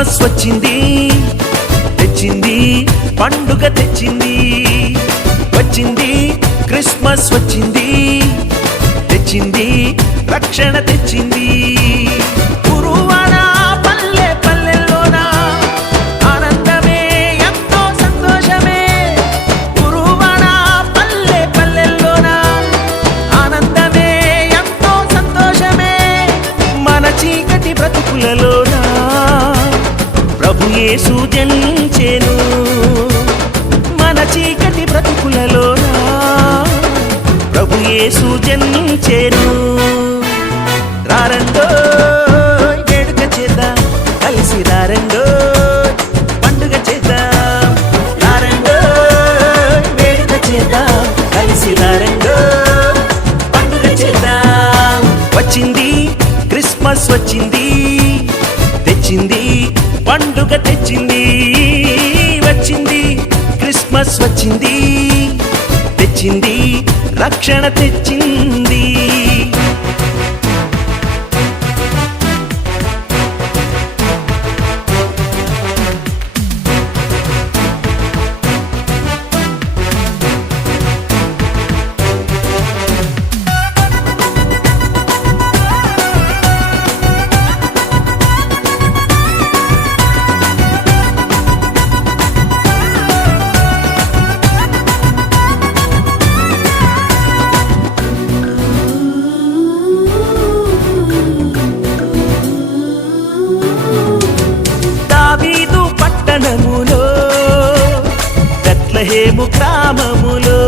Christmas వచ్చింది, తెచ్చింది పండుగ తెచ్చింది. వచ్చింది క్రిస్మస్ వచ్చింది, తెచ్చింది రక్షణ తెచ్చింది. గురువాడ పల్లె పల్లెల్లోన ఆనందమే ఎంతో సంతోషమే. గురువాడ పల్లె పల్లెల్లోన ఆనందమే ఎంతో సంతోషమే. మన చీకటి బ్రతుకులలోన ప్రభు యేసు జనించెను. మన చీకటి బ్రతుకులలోన ప్రభు యేసు జనించెను. రారండో వేడుక చేద్దాం, కలిసి రారండో పండుగ చేద్దాం. రారండో వేడుక చేద్దాం, కలిసి రారండో పండుగ చేద్దాం. వచ్చింది క్రిస్మస్ వచ్చింది, తెచ్చింది పండుగ తెచ్చింది. వచ్చింది క్రిస్మస్ వచ్చింది, తెచ్చింది రక్షణ తెచ్చింది. దావీదు పట్టణములో బెత్లెహేము గ్రామములో